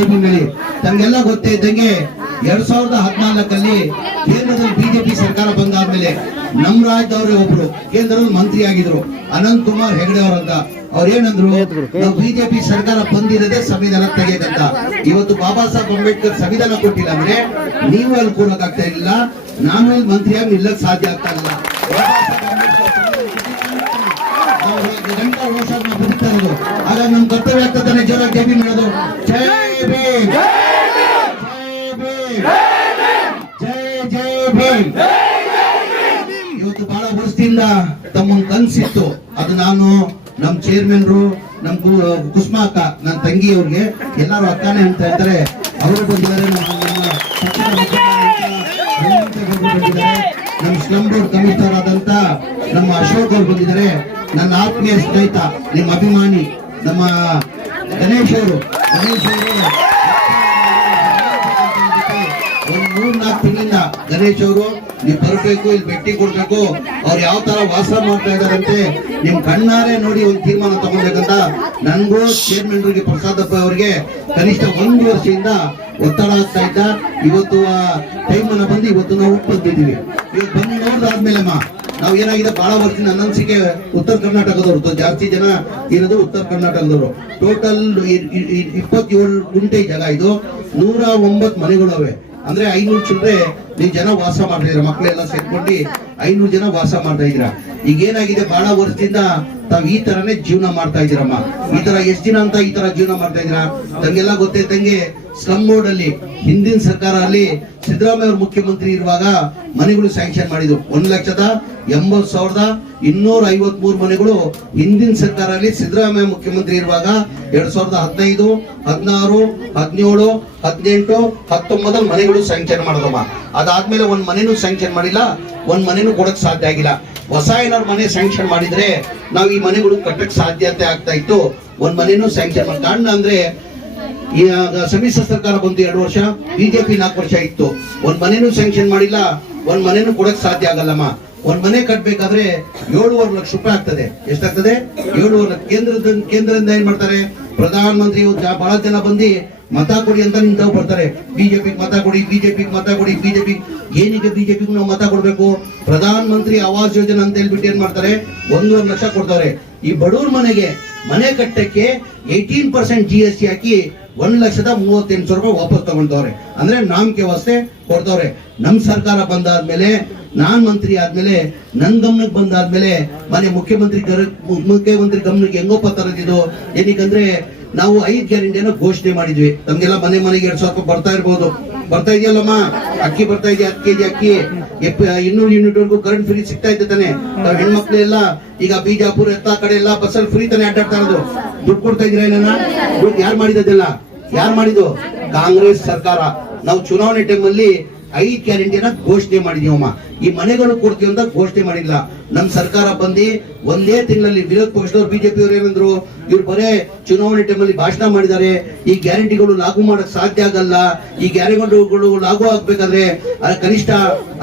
ಟೈಮಿನಲ್ಲಿ ತಮಗೆಲ್ಲ ಗೊತ್ತೇ ಇದ್ದಂಗೆ 2014 ಕೇಂದ್ರದಲ್ಲಿ ಬಿಜೆಪಿ ಸರ್ಕಾರ ಬಂದಾದ್ಮೇಲೆ ನಮ್ಮ ರಾಜ್ಯದವರೇ ಒಬ್ರು ಕೇಂದ್ರದಲ್ಲಿ ಮಂತ್ರಿ ಆಗಿದ್ರು ಅನಂತ್ ಕುಮಾರ್ ಹೆಗಡೆ ಅವರಂತ. ಅವ್ರು ಏನಂದ್ರು, ನಾವು ಬಿಜೆಪಿ ಸರ್ಕಾರ ಬಂದಿರದೆ ಸಂವಿಧಾನ ತೆಗೆಯಕಂತ. ಇವತ್ತು ಬಾಬಾ ಸಾಹೇಬ್ ಅಂಬೇಡ್ಕರ್ ಸಂವಿಧಾನ ಕೊಟ್ಟಿಲ್ಲ ಅಂದ್ರೆ ನೀವು ಅಲ್ಲಿ ಕೂರಕ್ ಆಗ್ತಾ ಇಲ್ಲ, ನಾನು ಅಲ್ಲಿ ಮಂತ್ರಿಯಾಗಿ ನಿಲ್ಲಕ್ ಸಾಧ್ಯ ಆಗ್ತಾ ಇಲ್ಲ. ಬದುಕ್ತಾ ಇರೋದು ಹಾಗಾಗಿ ನಮ್ ಕರ್ತವ್ಯ ಆಗ್ತದೆ ಜೋರಾಗಿ ಜೈ ಭೀಮ್ ಹೇಳೋದು. ಜೈ ಭೀಮ್, ಜೈ ಭೀಮ್. ಇವತ್ತು ಬಹಳ ವರ್ಷದಿಂದ ತಮ್ಮ ಕನ್ಸಿತ್ತು, ಅದು ನಾನು ನಮ್ ಚೇರ್ಮನ್ರು ನಮ್ ಕುಸುಮಾ ಅಕ್ಕ ನನ್ನ ತಂಗಿ ಅವ್ರಿಗೆ ಎಲ್ಲಾರು ಅಕ್ಕನೇ ಅಂತ ಹೇಳ್ತಾರೆ. ಅವರು ಬಂದಿದ್ದಾರೆ, ನಮ್ಮ ಸ್ಲಮ್ ಬೋರ್ಡ್ ಕಮಿಷನರ್ ಆದಂತ ನಮ್ಮ ಅಶೋಕ್ ಅವ್ರು ಬಂದಿದ್ದಾರೆ. ನನ್ನ ಆತ್ಮೀಯ ಸ್ನೇಹಿತ ನಿಮ್ಮ ಅಭಿಮಾನಿ ನಮ್ಮ ಗಣೇಶ್ ಅವರು ಒಂದ್ 3-4 ತಿಂಗಳಿಂದ ಗಣೇಶ್ ಅವರು ನೀವು ಬರಬೇಕು, ಇಲ್ಲಿ ಭೇಟಿ ಕೊಡ್ಬೇಕು, ಅವ್ರು ಯಾವ ತರ ವಾಸ ಮಾಡ್ತಾ ಇದಾರಂತೆ ನಿಮ್ ಕಣ್ಣಾರೆ ನೋಡಿ ಒಂದು ತೀರ್ಮಾನ ತಗೊಳ್ಬೇಕಂತ ನನ್ಗೂ ಚೇರ್ಮನ್ರಿಗೆ ಪ್ರಸಾದಪ್ಪ ಅವರಿಗೆ ಕನಿಷ್ಠ 1 ವರ್ಷದಿಂದ ಒತ್ತಡ ಆಗ್ತಾ ಇದ್ದ. ಇವತ್ತು ಟೈಮ್ ಅನ್ನ ಬಂದು ಇವತ್ತು ನಾವು ಬಂದಿದ್ದೀವಿ. ಇವತ್ತು ಬಂದು ನೋಡಿದಾದ್ಮೇಲೆ ನಾವು ಏನಾಗಿದೆ, ಬಹಳ ವರ್ಷದಿಂದ ನನ್ನ ಅನಿಸಿಕೆ ಉತ್ತರ ಕರ್ನಾಟಕದವರು ಜಾಸ್ತಿ ಜನ ಇರೋದು ಉತ್ತರ ಕರ್ನಾಟಕದವರು. ಟೋಟಲ್ 27 ಗುಂಟೆ ಜಾಗ ಇದು, 109 ಮನೆಗಳವೆ. ಅಂದ್ರೆ 500 ಚಿಲ್ಲರೆ ನೀವು ಜನ ವಾಸ ಮಾಡ್ತಾ ಇದ್ರ, ಮಕ್ಕಳೆಲ್ಲ ಸೇರ್ಕೊಂಡು 500 ಜನ ವಾಸ ಮಾಡ್ತಾ ಇದ್ರ. ಈಗ ಏನಾಗಿದೆ, ಬಹಳ ವರ್ಷದಿಂದ ತಾವ್ ಈ ತರನೇ ಜೀವನ ಮಾಡ್ತಾ ಇದ್ದೀರಮ್ಮ. ಈ ತರ ಎಷ್ಟ್ ದಿನ ಅಂತ ಈ ತರ ಜೀವನ ಮಾಡ್ತಾ ಇದ್ದೀರಾ? ತಮ್ಗೆಲ್ಲ ಗೊತ್ತೈತಂಗೆ ಸ್ಲಮ್ ಬೋರ್ಡ್ ಅಲ್ಲಿ ಹಿಂದಿನ ಸರ್ಕಾರ ಅಲ್ಲಿ ಸಿದ್ದರಾಮಯ್ಯ ಅವರು ಮುಖ್ಯಮಂತ್ರಿ ಇರುವಾಗ ಮನೆಗಳು ಸ್ಯಾಂಕ್ಷನ್ ಮಾಡಿದ್ರು. 1,80,253 ಮನೆಗಳು ಹಿಂದಿನ ಸರ್ಕಾರ ಅಲ್ಲಿ ಸಿದ್ದರಾಮಯ್ಯ ಮುಖ್ಯಮಂತ್ರಿ ಇರುವಾಗ 2015, 16, 17, 18, 19 ಮನೆಗಳು ಸ್ಯಾಂಕ್ಷನ್ ಮಾಡೋದಮ್ಮ. ಅದಾದ್ಮೇಲೆ ಒಂದ್ ಮನೆನೂ ಸ್ಯಾಂಕ್ಷನ್ ಮಾಡಿಲ್ಲ, ಒಂದ್ ಮನೆನೂ ಕೊಡಕ್ ಸಾಧ್ಯ ಆಗಿಲ್ಲ. ಹೊಸ ಏನಾದ್ರು ಮನೆ ಸ್ಯಾಂಕ್ಷನ್ ಮಾಡಿದ್ರೆ ನಾವು ಈ ಮನೆಗಳು ಕಟ್ಟಕ್ ಸಾಧ್ಯತೆ ಆಗ್ತಾ ಇತ್ತು. ಒಂದ್ ಮನೆನೂ ಸ್ಯಾಂಕ್ಷನ್ ಮಾಡಿ ಕಾರಣ ಅಂದ್ರೆ ಸಮ್ಮಿಶ್ರ ಸರ್ಕಾರ ಬಂದು 2 ವರ್ಷ, ಬಿಜೆಪಿ 4 ವರ್ಷ ಇತ್ತು. ಒಂದ್ ಮನೆನೂ ಸ್ಯಾಂಕ್ಷನ್ ಮಾಡಿಲ್ಲ, ಒಂದ್ ಮನೆನೂ ಕೊಡಕ್ ಸಾಧ್ಯ ಆಗಲ್ಲಮ್ಮ. ಒಂದ್ ಮನೆ ಕಟ್ಬೇಕಾದ್ರೆ 7.5 ಲಕ್ಷ ರೂಪಾಯಿ ಆಗ್ತದೆ. ಎಷ್ಟಾಗ್ತದೆ? 7.5 ಲಕ್ಷ. ಕೇಂದ್ರದಿಂದ ಏನ್ ಮಾಡ್ತಾರೆ, ಪ್ರಧಾನ ಮಂತ್ರಿ ಬಹಳ ಜನ ಬಂದು ಮತ ಕೊಡಿ ಅಂತ ನಿಂತವ್ ಬರ್ತಾರೆ. ಬಿಜೆಪಿ ಮತ ಕೊಡಿ, ಬಿಜೆಪಿ ಮತ ಕೊಡಿ, ಬಿಜೆಪಿ. ಏನಿಗೆ ಬಿಜೆಪಿ ನಾವು ಮತ ಕೊಡ್ಬೇಕು? ಪ್ರಧಾನ ಮಂತ್ರಿ ಆವಾಸ್ ಯೋಜನೆ ಅಂತ ಹೇಳ್ಬಿಟ್ಟು ಏನ್ ಮಾಡ್ತಾರೆ, 1.5 ಲಕ್ಷ ಕೊಡ್ತಾರೆ. ಈ ಬಡವ್ರ ಮನೆಗೆ ಮನೆ ಕಟ್ಟಕ್ಕೆ 18% GST ಹಾಕಿ 1,38,000 ರೂಪಾಯಿ ವಾಪಸ್ ತಗೊಳ್ತವ್ರೆ. ಅಂದ್ರೆ ನಾಮಕೆ ವಾಸ್ತೆ ಕೊಡ್ತವ್ರೆ. ನಮ್ ಸರ್ಕಾರ ಬಂದಾದ್ಮೇಲೆ, ನಾನ್ ಮಂತ್ರಿ ಆದ್ಮೇಲೆ, ನನ್ ಗಮನಕ್ಕೆ ಬಂದಾದ್ಮೇಲೆ ಮನೆ ಮುಖ್ಯಮಂತ್ರಿ ಗಮನಕ್ಕೆ ಹೆಂಗೋಪ ತರದಿದ್ದು. ಏನಕ್ಕಂದ್ರೆ ನಾವು 5 ಗ್ಯಾರಂಟಿಯನ್ನು ಘೋಷಣೆ ಮಾಡಿದ್ವಿ. ತಮ್ಗೆಲ್ಲ ಮನೆಗೆ 2,000 ರೂಪಾಯಿ ಬರ್ತಾ ಇರ್ಬೋದು. ಬರ್ತಾ ಇದೆಯಲ್ಲಮ್ಮ, ಅಕ್ಕಿ ಬರ್ತಾ ಇದೆ, 10 ಕೆಜಿ ಅಕ್ಕಿ, 200 ಯೂನಿಟ್ ವರೆಗೂ ಕರೆಂಟ್ ಫ್ರೀ ಸಿಗ್ತಾ ಇದ್ದೆ ತಾನೆ. ನಾವ್ ಹೆಣ್ಮಕ್ಳೆಲ್ಲ ಈಗ ಬಿಜಾಪುರ ಎತ್ತ ಕಡೆ ಎಲ್ಲ ಬಸ್ಸಲ್ಲಿ ಫ್ರೀ ತಾನೆ ಅಡ್ಡಾಡ್ತಾ ಇರೋದು. ದುಡ್ಡು ಕೊಡ್ತಾ ಇದ್ರೆ ಏನನ್ನ ಯಾರು ಮಾಡಿದ್ದೆಲ್ಲ? ಯಾರು ಮಾಡಿದ್ದು? ಕಾಂಗ್ರೆಸ್ ಸರ್ಕಾರ. ನಾವು ಚುನಾವಣೆ ಟೈಮಲ್ಲಿ 5 ಗ್ಯಾರಂಟಿಯನ್ನ ಘೋಷಣೆ ಮಾಡಿದೀವಮ್ಮ. ಈ ಮನೆಗಳು ಕೊಡ್ತೀವಿ ಅಂತ ಘೋಷಣೆ ಮಾಡಿಲ್ಲ. ನಮ್ ಸರ್ಕಾರ ಬಂದು 1 ತಿಂಗಳಲ್ಲಿ ವಿರೋಧ ಪಕ್ಷದವ್ರು ಬಿಜೆಪಿ ಅವ್ರು ಏನಂದ್ರು, ಇವ್ರು ಬರೇ ಚುನಾವಣೆ ಟೈಮಲ್ಲಿ ಭಾಷಣ ಮಾಡಿದ್ದಾರೆ, ಈ ಗ್ಯಾರಂಟಿಗಳು ಲಾಗು ಮಾಡಕ್ ಸಾಧ್ಯ ಆಗಲ್ಲ, ಈ ಗ್ಯಾರಂಟಿಗಳು ಲಾಗು ಆಗ್ಬೇಕಾದ್ರೆ ಕನಿಷ್ಠ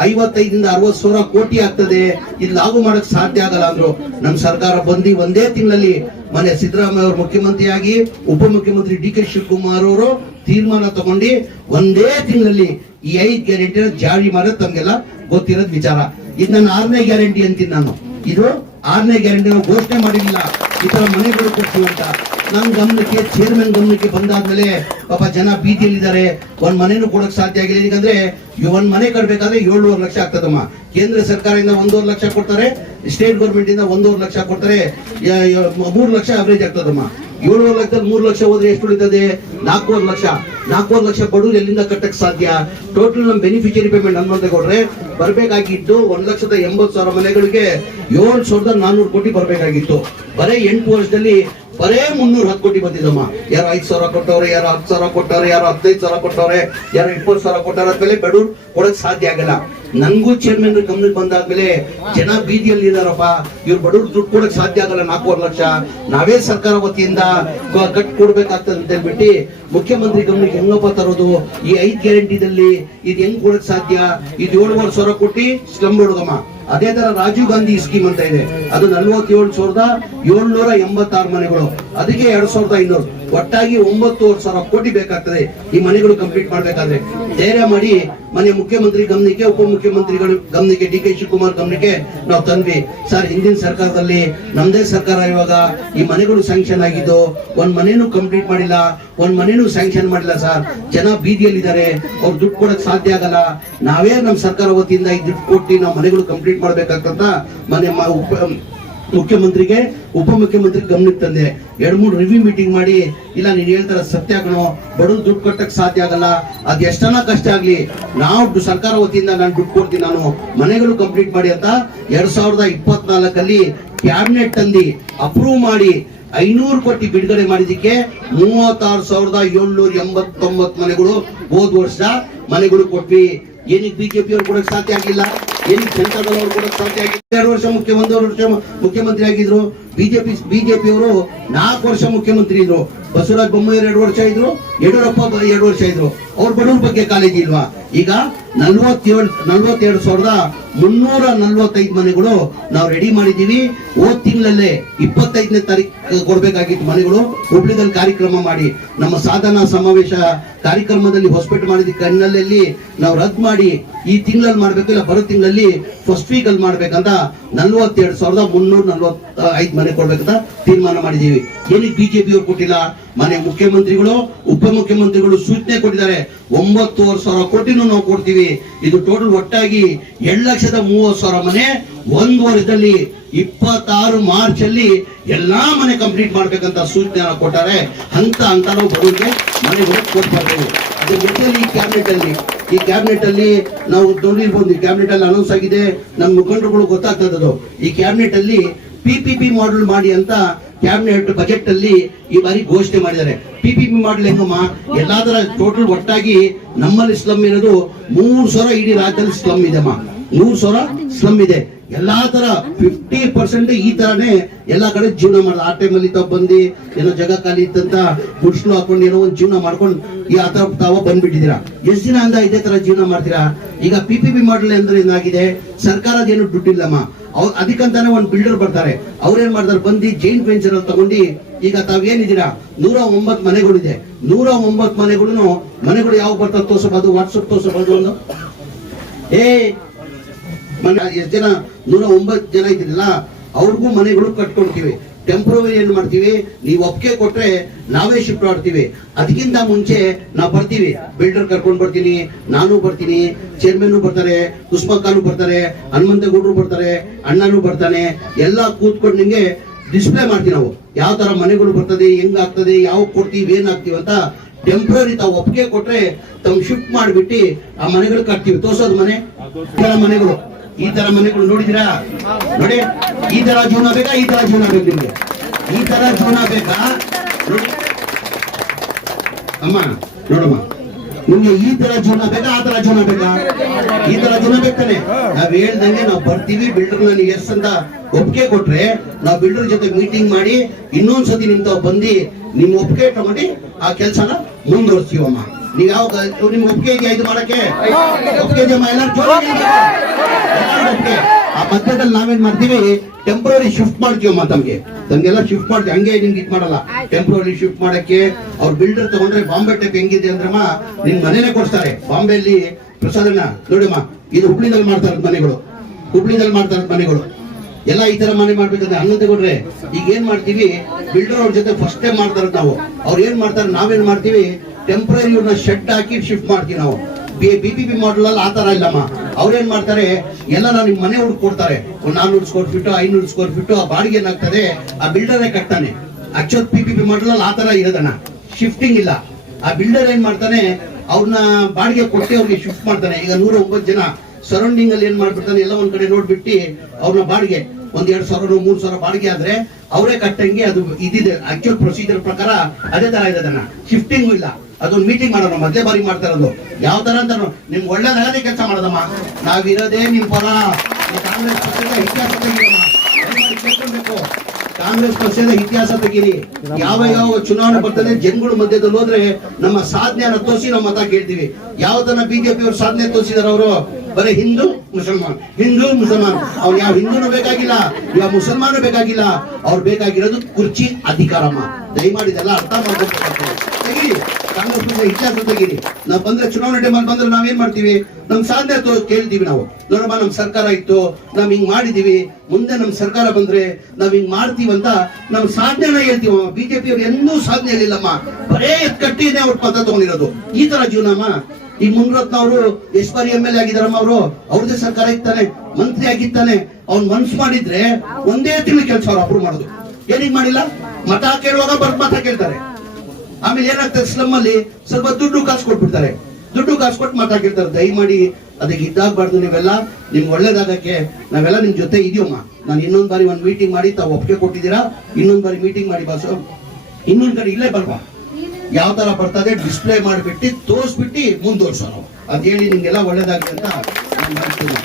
55-60 ಕೋಟಿ ಆಗ್ತದೆ, ಇದು ಲಾಗು ಮಾಡಕ್ ಸಾಧ್ಯ ಆಗಲ್ಲ ಅಂದ್ರು. ನಮ್ ಸರ್ಕಾರ ಬಂದು 1 ತಿಂಗಳಲ್ಲಿ ಮನೆ ಸಿದ್ದರಾಮಯ್ಯ ಅವರು ಮುಖ್ಯಮಂತ್ರಿಯಾಗಿ ಉಪಮುಖ್ಯಮಂತ್ರಿ DK ಶಿವಕುಮಾರ್ ಅವರು ತೀರ್ಮಾನ ತಗೊಂಡು 1 ತಿಂಗಳಲ್ಲಿ ಈ 5 ಗ್ಯಾರಂಟಿನ ಜಾರಿ ಮಾಡೋದು ತಮ್ಗೆಲ್ಲ ಗೊತ್ತಿರೋದ್ ವಿಚಾರ. ಇದು ನನ್ನ 6ನೇ ಗ್ಯಾರಂಟಿ ಅಂತೀನಿ ನಾನು. ಇದು 6ನೇ ಗ್ಯಾರಂಟಿ ನಾವು ಘೋಷಣೆ ಮಾಡಿಲ್ಲ ಈ ತರ ಮನೆಗಳು ಕೊಡ್ತೀವಿ ಅಂತ. ನನ್ ಗಮನಕ್ಕೆ, ಚೇರ್ಮನ್ ಗಮನಕ್ಕೆ ಬಂದಾದ್ಮೇಲೆ ಪಾಪ ಜನ ಬೀದಿಯಲ್ಲಿದ್ದಾರೆ, ಒಂದ್ ಮನೆನೂ ಕೊಡಕ್ ಸಾಧ್ಯ ಆಗಿಲ್ಲ. ಯಾಕಂದ್ರೆ ಒಂದ್ ಮನೆ ಕಟ್ಬೇಕಾದ್ರೆ 7.5 ಲಕ್ಷ ಆಗ್ತದಮ್ಮ. ಕೇಂದ್ರ ಸರ್ಕಾರದಿಂದ 1.5 ಲಕ್ಷ ಕೊಡ್ತಾರೆ, ಸ್ಟೇಟ್ ಗೌರ್ಮೆಂಟ್ ಇಂದ 1.5 ಲಕ್ಷ ಕೊಡ್ತಾರೆ, 3 ಲಕ್ಷ ಅವರೇಜ್ ಆಗ್ತದಮ್ಮ. 7.5 ಲಕ್ಷದಲ್ಲಿ 3 ಲಕ್ಷ ಹೋದ್ರೆ ಎಷ್ಟು ಉಳಿತದೆ? 4.5 ಲಕ್ಷ. 4.5 ಲಕ್ಷ ಬಡವ್ರು ಎಲ್ಲಿಂದ ಕಟ್ಟಕ್ ಸಾಧ್ಯ? ಟೋಟಲ್ ನಮ್ ಬೆನಿಫಿಷಿಯರಿ ಪೇಮೆಂಟ್ ಹನುಮಂತ ಗೌಡ್ರೆ ಬರ್ಬೇಕಾಗಿದ್ದು 1,80,000 ಮನೆಗಳಿಗೆ 7,400 ಕೋಟಿ ಬರ್ಬೇಕಾಗಿತ್ತು. ಬರೇ 8 ವರ್ಷದಲ್ಲಿ ಬರೇ 310 ಕೋಟಿ ಬಂದಿದ್ದಮ್ಮ. ಯಾರು 5,000 ಕೊಟ್ಟವ್ರೆ, ಯಾರು 10,000 ಕೊಟ್ಟವ್ರೆ, ಯಾರು 15,000 ಕೊಟ್ಟವ್ರೆ, ಯಾರು 20,000 ಕೊಟ್ಟವ್ರೆ. ಆದ್ಮೇಲೆ ಬಡವ್ರು ಕೊಡಕ್ ಸಾಧ್ಯ ಆಗಲ್ಲ. ನನ್ಗೂ ಚೇರ್ಮನ್ ಗಮನಕ್ಕೆ ಬಂದಾದ್ಮೇಲೆ ಜನ ಬೀದಿಯಲ್ಲಿ ಇದಾರಪ್ಪ, ಇವ್ರು ಬಡವ್ರು ದುಡ್ಡು ಕೊಡಕ್ ಸಾಧ್ಯ ಆಗಲ್ಲ. 4.5 ಲಕ್ಷ ನಾವೇ ಸರ್ಕಾರ ವತಿಯಿಂದ ಕಟ್ ಕೊಡ್ಬೇಕಾಗ್ತದೆ ಅಂತ ಹೇಳ್ಬಿಟ್ಟು ಮುಖ್ಯಮಂತ್ರಿ ಗಮನಕ್ಕೆ ಹೆಂಗಪ್ಪ ತರೋದು? ಈ 5 ಗ್ಯಾರಂಟಿದಲ್ಲಿ ಇದು ಹೆಂಗ್ ಕೊಡಕ್ ಸಾಧ್ಯ? ಇದು 7,500 ಕೋಟಿ ಸ್ಲಮ್ ಹುಡುಗಮ್ಮ. ಅದೇ ತರ ರಾಜೀವ್ ಗಾಂಧಿ ಸ್ಕೀಮ್ ಅಂತ ಇದೆ, ಅದು 47,786 ಮನೆಗಳು, ಅದಕ್ಕೆ 2,500 ಒಟ್ಟಾಗಿ 9,000 ಕೋಟಿ ಬೇಕಾಗ್ತದೆ ಈ ಮನೆಗಳು ಕಂಪ್ಲೀಟ್ ಮಾಡ್ಬೇಕಾದ್ರೆ. ಧೈರ್ಯ ಮಾಡಿ ಮನೆ ಮುಖ್ಯಮಂತ್ರಿ ಗಮನಕ್ಕೆ, ಉಪಮುಖ್ಯಮಂತ್ರಿಗಳ ಗಮನಕ್ಕೆ, ಡಿ ಕೆ ಶಿವಕುಮಾರ್ ಗಮನಕ್ಕೆ ನಾವು ತಂದ್ವಿ. ಸರ್, ಹಿಂದಿನ ಸರ್ಕಾರದಲ್ಲಿ ನಮ್ದೇ ಸರ್ಕಾರ ಇವಾಗ ಈ ಮನೆಗಳು ಸ್ಯಾಂಕ್ಷನ್ ಆಗಿದ್ದು ಒಂದ್ ಮನೇನು ಕಂಪ್ಲೀಟ್ ಮಾಡಿಲ್ಲ, ಒಂದ್ ಮನೇನು ಸ್ಯಾಂಕ್ಷನ್ ಮಾಡಿಲ್ಲ ಸರ್. ಜನ ಬೀದಿಯಲ್ಲಿದ್ದಾರೆ, ಅವ್ರು ದುಡ್ಡು ಕೊಡಕ್ ಸಾಧ್ಯ ಆಗಲ್ಲ. ನಾವೇ ನಮ್ಮ ಸರ್ಕಾರ ವತಿಯಿಂದ ಈ ದುಡ್ಡು ಕೊಟ್ಟು ನಾವು ಮನೆಗಳು ಕಂಪ್ಲೀಟ್ ಮಾಡ್ಬೇಕಾಗ್ತಂತ ಮನೆ ಮುಖ್ಯಮಂತ್ರಿಗೆ, ಉಪಮುಖ್ಯಮಂತ್ರಿ ಗಮನಕ್ಕೆ ತಂದೆ. 2-3 ರಿವ್ಯೂ ಮೀಟಿಂಗ್ ಮಾಡಿ, ಇಲ್ಲ ನೀನ್ ಹೇಳ್ತಾರ ಸತ್ಯ ಕಣೋ, ಬಡವ್ರು ದುಡ್ಡು ಕಟ್ಟಕ್ ಸಾಧ್ಯ ಆಗಲ್ಲ, ಅದ್ ಎಷ್ಟನ ಕಷ್ಟ ಆಗ್ಲಿ, ನಾವು ಸರ್ಕಾರ ವತಿಯಿಂದ ನಾನು ದುಡ್ಡು ಕೊಡ್ತೀನಿ, ನಾನು ಮನೆಗಳು ಕಂಪ್ಲೀಟ್ ಮಾಡಿ ಅಂತ 2024 ಕ್ಯಾಬಿನೆಟ್ ತಂದು ಅಪ್ರೂವ್ ಮಾಡಿ 500 ಕೋಟಿ ಬಿಡುಗಡೆ ಮಾಡಿದಕ್ಕೆ 36,789 ಮನೆಗಳು ಹೋದ ವರ್ಷ ಮನೆಗಳು ಕೊಟ್ವಿ. ಏನಕ್ಕೆ ಬಿಜೆಪಿ ಅವ್ರು ಕೊಡಕ್ ಸಾಧ್ಯ ಆಗಿಲ್ಲ? ಏನಕ್ಕೆ ಜನತಾದಳವ್ರು ಕೊಡಕ್ ಸಾಧ್ಯ ಆಗಿಲ್ಲ? 2 ವರ್ಷ ಮುಖ್ಯಮಂತ್ರಿ ಆಗಿದ್ರು. ಬಿಜೆಪಿ ಅವರು 4 ವರ್ಷ ಮುಖ್ಯಮಂತ್ರಿ ಇದ್ರು. ಬಸವರಾಜ ಬೊಮ್ಮಾಯಿ 2 ವರ್ಷ ಇದ್ರು, ಯಡಿಯೂರಪ್ಪ 2 ವರ್ಷ ಇದ್ರು. ಅವ್ರ ಬಡವ್ರ ಬಗ್ಗೆ ಕಾಳಜಿ ಇಲ್ವಾ? ಈಗ 42,345 ಮನೆಗಳು ನಾವು ರೆಡಿ ಮಾಡಿದೀವಿ. ಹೋದ್ ತಿಂಗಳಲ್ಲೇ 25ನೇ ತಾರೀಕು ಕೊಡ್ಬೇಕಾಗಿತ್ತು ಮನೆಗಳು. ಹುಬ್ಳಿದಲ್ಲಿ ಕಾರ್ಯಕ್ರಮ ಮಾಡಿ ನಮ್ಮ ಸಾಧನಾ ಸಮಾವೇಶ ಕಾರ್ಯಕ್ರಮದಲ್ಲಿ ಹೊಸಪೇಟೆ ಮಾಡಿದ ಕಣ್ಣಲ್ಲಿ ನಾವು ರದ್ದು ಮಾಡಿ ಈ ತಿಂಗಳಲ್ಲಿ ಮಾಡ್ಬೇಕು, ಇಲ್ಲ ಬರೋ ತಿಂಗಳಲ್ಲಿ ಫಸ್ಟ್ ವೀಕ್ ಅಲ್ಲಿ ಮಾಡ್ಬೇಕಂತ 42,345 ಮನೆ ಕೊಡ್ಬೇಕಂತ ತೀರ್ಮಾನ ಮಾಡಿದೀವಿ. ಏನಕ್ಕೆ ಬಿಜೆಪಿ ಅವ್ರು ಕೊಟ್ಟಿಲ್ಲ? ಮನೆ ಮುಖ್ಯಮಂತ್ರಿಗಳು, ಉಪಮುಖ್ಯಮಂತ್ರಿಗಳು ಸೂಚನೆ ಕೊಟ್ಟಿದ್ದಾರೆ. 9,500 ಕೋಟಿನೂ ನಾವು ಕೊಡ್ತೀವಿ. ಇದು ಟೋಟಲ್ ಒಟ್ಟಾಗಿ 2,30,000 ಮನೆ 1 ವರ್ಷದಲ್ಲಿ 26 ಮಾರ್ಚ್ ಅಲ್ಲಿ ಎಲ್ಲಾ ಮನೆ ಕಂಪ್ಲೀಟ್ ಮಾಡ್ಬೇಕಂತ ಸೂಚನೆ ಕೊಟ್ಟಾರೆ. ಅಂತ ನಾವು ಬಡವರಿಗೆ ಮನೆಗಳು ಕೊಡ್ಬಾರ್ದು. ಅದ್ರ ಜೊತೆಯಲ್ಲಿ ಈ ಕ್ಯಾಬಿನೆಟ್ ಅಲ್ಲಿ ನಾವು ನೋಡಿರ್ಬೋದು, ಈ ಕ್ಯಾಬಿನೆಟ್ ಅಲ್ಲಿ ಅನೌನ್ಸ್ ಆಗಿದೆ, ನಮ್ಮ ಮುಖಂಡರುಗಳು ಗೊತ್ತಾಗ್ತದದು. ಈ ಕ್ಯಾಬಿನೆಟ್ ಅಲ್ಲಿ PPP ಮಾಡೆಲ್ ಮಾಡಿ ಅಂತ ಕ್ಯಾಬಿನೆಟ್ ಬಜೆಟ್ ಅಲ್ಲಿ ಈ ಬಾರಿ ಘೋಷಣೆ ಮಾಡಿದ್ದಾರೆ. PPP ಮಾಡೆಲ್ ಹೆಂಗಮ್ಮ? ಎಲ್ಲಾದರ ಟೋಟಲ್ ಒಟ್ಟಾಗಿ ನಮ್ಮಲ್ಲಿ ಸ್ಲಮ್ ಇರೋದು 3,000, ಇಡೀ ರಾಜ್ಯದಲ್ಲಿ ಸ್ಲಮ್ ಇದೆಮ್ಮ. 3,000 ಸ್ಲಮ್ ಇದೆ. ಎಲ್ಲಾ ತರ 50% ಈ ತರನೇ ಎಲ್ಲಾ ಕಡೆ ಜೀವನ ಮಾಡೋದು. ಆ ಟೈಮಲ್ಲಿ ತಾವು ಬಂದು ಏನೋ ಜಾಗ ಖಾಲಿ ಇತ್ತಂತ ಗುಡ್ಸ್ಲು ಹಾಕೊಂಡು ಏನೋ ಒಂದು ಜೀವನ ಮಾಡ್ಕೊಂಡು ಈ ಆತರ ತಾವು ಬಂದ್ಬಿಟ್ಟಿದ್ದೀರಾ. ಎಷ್ಟು ದಿನ ಅಂದ ಇದೇ ತರ ಜೀವನ ಮಾಡ್ತೀರಾ? ಈಗ PPP ಮಾಡೆಲ್ ಅಂದ್ರೆ ಏನಾಗಿದೆ, ಸರ್ಕಾರದ ಏನು ದುಡ್ಡಿಲ್ಲಮ್ಮ. ಅದಕ್ಕಂತಾನೆ ಒಂದು ಬಿಲ್ಡರ್ ಬರ್ತಾರೆ, ಅವ್ರೇನ್ ಮಾಡ್ತಾರೆ, ಬಂದು ಜೈನ್ ವೆಂಚರ್ ಅಲ್ಲಿ ತಗೊಂಡು ಈಗ ತಾವೇನಿದ್ದೀರಾ 109 ಮನೆಗಳಿದೆ. 109 ಮನೆಗಳು ಯಾವ ಬರ್ತಾರೆ ತೋರ್ಸಬಹುದು, ವಾಟ್ಸಪ್ ತೋರ್ಸಬಹುದು. ಒಂದು ಮನೆ ಎಷ್ಟು ಜನ 109 ಜನ ಇದ್ರಲ್ಲ, ಅವ್ರಿಗೂ ಮನೆಗಳು ಕಟ್ಕೊಳ್ತೀವಿ. ಟೆಂಪ್ರವರಿ ಏನ್ ಮಾಡ್ತೀವಿ, ನೀವು ಒಪ್ಪಿಗೆ ಕೊಟ್ರೆ ನಾವೇ ಶಿಫ್ಟ್ ಮಾಡ್ತೀವಿ. ಅದಕ್ಕಿಂತ ಮುಂಚೆ ನಾವು ಬರ್ತೀವಿ, ಬಿಲ್ಡರ್ ಕರ್ಕೊಂಡ್ ಬರ್ತೀನಿ, ನಾನು ಬರ್ತೀನಿ, ಚೇರ್ಮನ್ ಬರ್ತಾರೆ, ಕುಸ್ಮಕ್ಕಾನು ಬರ್ತಾರೆ, ಹನುಮಂತಗೌಡರು ಬರ್ತಾರೆ, ಅಣ್ಣನು ಬರ್ತಾನೆ, ಎಲ್ಲ ಕೂತ್ಕೊಂಡು ನಿಂಗೆ ಡಿಸ್ಪ್ಲೇ ಮಾಡ್ತೀವಿ. ನಾವು ಯಾವ ತರ ಮನೆಗಳು ಬರ್ತದೆ, ಹೆಂಗಾಗ್ತದೆ, ಯಾವ ಕೊಡ್ತೀವಿ, ಏನ್ ಆಗ್ತೀವಿ ಅಂತ ಟೆಂಪ್ರರಿ ತಾವು ಒಪ್ಪಿಗೆ ಕೊಟ್ರೆ ತಾವು ಶಿಫ್ಟ್ ಮಾಡ್ಬಿಟ್ಟು ಆ ಮನೆಗಳು ಕಟ್ತೀವಿ. ತೋರ್ಸೋದು ಮನೆಗಳು ಈ ತರ ಮನೆಗಳು ನೋಡಿದಿರಾ? ನೋಡಿ, ಈ ತರ ಜೀವನ ಬೇಕಾ? ಈ ತರ ಜೀವನ ಬೇಕು ನಿಮ್ಗೆ? ಈ ತರ ಜೀವನ ಬೇಕಾ? ಅಮ್ಮ ನೋಡಮ್ಮ, ನಿಮ್ಗೆ ಈ ತರ ಜೀವನ ಬೇಕಾ? ಆ ತರ ಜೀವನ ಬೇಕಾ? ಈ ತರ ಜೀವನ ಬೇಕಾನೆ. ನಾವ್ ಹೇಳ್ದಂಗೆ ನಾವು ಬರ್ತೀವಿ. ಬಿಲ್ಡರ್ ನೀವು ಎಸ್ ಅಂತ ಒಪ್ಪಿಗೆ ಕೊಟ್ರೆ ನಾವು ಬಿಲ್ಡರ್ ಜೊತೆ ಮೀಟಿಂಗ್ ಮಾಡಿ ಇನ್ನೊಂದ್ಸತಿ ನಿಮ್ತಾವ್ ಬಂದು ನಿಮ್ ಒಪ್ಪಿಗೆ ತಗೊಂಡು ಆ ಕೆಲ್ಸನ ಮುಂದುವರ್ಸ್ತೀವಮ್ಮ. ನೀವ್ ಯಾವ ನಿಮ್ ಒಪ್ಪಿಗೆ ಇದೆಯಾ ಇದು ಮಾಡಕ್ಕೆ? ಒಪ್ಪಿಗೆ ಇದೆಯಮ್ಮ? ಎಲ್ಲರೂ ಆ ಮಧ್ಯದಲ್ಲಿ ನಾವೇನ್ ಮಾಡ್ತೀವಿ, ಟೆಂಪ್ರರಿ ಶಿಫ್ಟ್ ಮಾಡ್ತೀವಮ್ಮ. ತಮ್ಗೆಲ್ಲ ಶಿಫ್ಟ್ ಮಾಡ್ತೀವಿ, ಹಂಗೆ ನಿಮ್ಗೆ ಇದು ಮಾಡಲ್ಲ. ಟೆಂಪ್ರರಿ ಶಿಫ್ಟ್ ಮಾಡಕ್ಕೆ ಅವ್ರ ಬಿಲ್ಡರ್ ತಗೊಂಡ್ರೆ ಬಾಂಬೆ ಟೈಪ್ ಹೆಂಗಿದೆ ಅಂದ್ರಮ್ಮ, ನಿಮ್ ಮನೇನೆ ಕೊಡ್ತಾರೆ. ಬಾಂಬೆಯಲ್ಲಿ ಪ್ರಸಾದನ ನೋಡಿಮ್ಮ, ಇದು ಹುಬ್ಳಿದಲ್ಲಿ ಮಾಡ್ತಾರ ಮನೆಗಳು ಎಲ್ಲ ಈ ತರ ಮನೆ ಮಾಡ್ಬೇಕಂದ್ರೆ ಹಂಗಂತ ಕೊಡ್ರೆ ಈಗ ಏನ್ ಮಾಡ್ತೀವಿ, ಬಿಲ್ಡರ್ ಅವ್ರ ಜೊತೆ ಫಸ್ಟ್ ಟೈಮ್ ಮಾಡ್ತಾರ ನಾವು. ಅವ್ರು ಏನ್ ಮಾಡ್ತಾರೆ, ನಾವೇನ್ ಮಾಡ್ತೀವಿ, ಟೆಂಪ್ರರಿ ಶೆಡ್ ಹಾಕಿ ಶಿಫ್ಟ್ ಮಾಡ್ತೀವಿ ನಾವು. PPP ಮಾಡೆಲ್ ಅಲ್ಲಿ ಆತರ ಇಲ್ಲಮ್ಮ. ಅವ್ರೇನ್ ಮಾಡ್ತಾರೆ, ಎಲ್ಲ ನಿಮ್ ಮನೆ ಹುಡುಕ್ ಕೊಡ್ತಾರೆ. 400 ಸ್ಕ್ವೇರ್ ಫೀಟ್ 500 ಸ್ಕ್ವೇರ್ ಫೀಟ್ ಆ ಬಾಡಿಗೆ ಏನಾಗ್ತದೆ, ಆ ಬಿಲ್ಡರೇ ಕಟ್ತಾನೆ. ಆಕ್ಚುಲ್ PPP ಮಾಡೆಲ್ ಅಲ್ಲಿ ಆತರ ಇರೋದನ್ನ ಶಿಫ್ಟಿಂಗ್ ಇಲ್ಲ. ಆ ಬಿಲ್ಡರ್ ಏನ್ ಮಾಡ್ತಾನೆ, ಅವ್ರನ್ನ ಬಾಡಿಗೆ ಕೊಟ್ಟು ಅವ್ರಿಗೆ ಶಿಫ್ಟ್ ಮಾಡ್ತಾನೆ. ಈಗ 109 ಜನ ಸರೌಂಡಿಂಗ್ ಅಲ್ಲಿ ಏನ್ ಮಾಡ್ಬಿಡ್ತಾನೆ, ಎಲ್ಲ ಒಂದ್ ಕಡೆ ನೋಡ್ಬಿಟ್ಟು ಅವ್ರನ್ನ ಬಾಡಿಗೆ 1,000-2,000 3,000 ಬಾಡಿಗೆ ಆದ್ರೆ ಅವರೇ ಕಟ್ಟಂಗೆ ಅದು ಇದಿದೆ. ಆಕ್ಚುಲ್ ಪ್ರೊಸೀಜರ್ ಪ್ರಕಾರ ಅದೇ ತರ ಇರೋದನ್ನ ಶಿಫ್ಟಿಂಗು ಇಲ್ಲ. ಅದೊಂದು ಮೀಟಿಂಗ್ ಮಾಡೋಣ, ಮೊದಲೇ ಬಾರಿ ಮಾಡ್ತಾ ಇರೋದು. ಯಾವ ತರ ಅಂತ ನಿಮ್ ಒಳ್ಳೇದಾಗದೇ ಕೆಲಸ ಮಾಡೋದಮ್ಮ. ನಾವಿರೋದೇ ನಿಮ್ ಪರ. ಕಾಂಗ್ರೆಸ್ ಪಕ್ಷದ ಇತಿಹಾಸ ತೆಗೀರಮ್ಮ, ಕಾಂಗ್ರೆಸ್ ಪಕ್ಷದ ಇತಿಹಾಸ ತೆಗೀರಿ. ಯಾವ ಚುನಾವಣೆ ಬರ್ತದೆ, ಜನಗಳು ಮಧ್ಯದಲ್ಲಿ ಹೋದ್ರೆ ನಮ್ಮ ಸಾಧನೆಯನ್ನ ತೋರಿಸಿ ನಾವು ಮತ ಕೇಳ್ತೀವಿ. ಯಾವ ತರ ಬಿಜೆಪಿ ಅವ್ರು ಸಾಧನೆ ತೋರಿಸಿದಾರ, ಅವರು ಬರೀ ಹಿಂದೂ ಮುಸಲ್ಮಾನ್ ಅವ್ನು ಯಾವ ಹಿಂದೂನು ಬೇಕಾಗಿಲ್ಲ, ಯಾವ ಮುಸಲ್ಮಾನು ಬೇಕಾಗಿಲ್ಲ. ಅವ್ರು ಬೇಕಾಗಿರೋದು ಕುರ್ಚಿ ಅಧಿಕಾರಮ್ಮ. ದಯಮಾಡಿ ಇದೆಲ್ಲ ಅರ್ಥ ಮಾಡ್ಬೇಕು. ತೆಗೀರಿ ಕಾಂಗ್ರೆಸ್ ಪಕ್ಷ ಇತಿಹಾಸ ತೆಗೀರಿ. ನಾವು ಬಂದ್ರೆ ಚುನಾವಣೆ ಟೈಮಲ್ಲಿ ಬಂದ್ರೆ ನಾವೇನ್ ಮಾಡ್ತೀವಿ, ನಮ್ ಸಾಧನೆ ಕೇಳ್ತೀವಿ ನಾವು. ನೋಡಮ್ಮ ನಮ್ ಸರ್ಕಾರ ಇತ್ತು, ನಾವ್ ಹಿಂಗ್ ಮಾಡಿದೀವಿ, ಮುಂದೆ ನಮ್ ಸರ್ಕಾರ ಬಂದ್ರೆ ನಾವ್ ಹಿಂಗ್ ಮಾಡ್ತೀವಂತ ನಮ್ ಸಾಧನೆನ ಹೇಳ್ತೀವ. ಬಿಜೆಪಿ ಅವ್ರು ಎಂದೂ ಸಾಧನೆ ಇರಲಿಲ್ಲಮ್ಮ, ಬರೇ ಕಟ್ಟಿನೇ ಅವ್ರ ಪದ ತಗೊಂಡಿರೋದು. ಈ ತರ ಜೀವನಮ್ಮ. ಈ ಮುನ್ರತ್ನ ಅವರು ಎಷ್ಟು ಬಾರಿ MLA ಆಗಿದಾರಮ್ಮ, ಅವರು ಅವ್ರದೇ ಸರ್ಕಾರ ಇತ್ತಾನೆ, ಮಂತ್ರಿ ಆಗಿತ್ತಾನೆ. ಅವ್ನ್ ಮನ್ಸು ಮಾಡಿದ್ರೆ ಒಂದೇ ತಿಂಗಳು ಕೆಲಸ ಅವ್ರು ಅಪ್ರೂವ್ ಮಾಡೋದು. ಏನಿಗ್ ಮಾಡಿಲ್ಲ, ಮತ ಕೇಳುವಾಗ ಬರ್ದ್ ಮತ ಕೇಳ್ತಾರೆ. ಆಮೇಲೆ ಏನಾಗ್ತದೆ, ಸ್ಲಮ್ ಅಲ್ಲಿ ಸ್ವಲ್ಪ ದುಡ್ಡು ಕಾಸು ಕೊಟ್ಬಿಡ್ತಾರೆ, ದುಡ್ಡು ಕಾಸು ಕೊಟ್ಟು ಮತ ಕೇಳ್ತಾರೆ. ದಯಮಾಡಿ ಅದಕ್ಕೆ ಇದಾಗಬಾರ್ದು. ನೀವೆಲ್ಲ ನಿಮ್ಗೆ ಒಳ್ಳೇದಾಗಕ್ಕೆ ನಾವೆಲ್ಲ ನಿಮ್ ಜೊತೆ ಇದೀವಮ್ಮ. ನಾನು ಇನ್ನೊಂದ್ ಬಾರಿ ಒಂದ್ ಮೀಟಿಂಗ್ ಮಾಡಿ ತಾವು ಒಪ್ಪಿಗೆ ಕೊಟ್ಟಿದ್ದೀರಾ, ಇನ್ನೊಂದ್ ಬಾರಿ ಮೀಟಿಂಗ್ ಮಾಡಿ ಬಾಸು. ಇನ್ನೊಂದ್ ಕಡೆ ಇಲ್ಲೇ ಬಲ್ವಾ, ಯಾವ ತರ ಬರ್ತದೆ ಡಿಸ್ಪ್ಲೇ ಮಾಡಿಬಿಟ್ಟು ತೋರಿಸ್ಬಿಟ್ಟು ಮುಂದುವರ್ಸೋಣ ಅಂತ ಹೇಳಿ ನಿಮ್ಗೆಲ್ಲ ಒಳ್ಳೇದಾಗ್ಲಿ ಅಂತ ನಾನು ಮಾಡ್ತೀನಿ.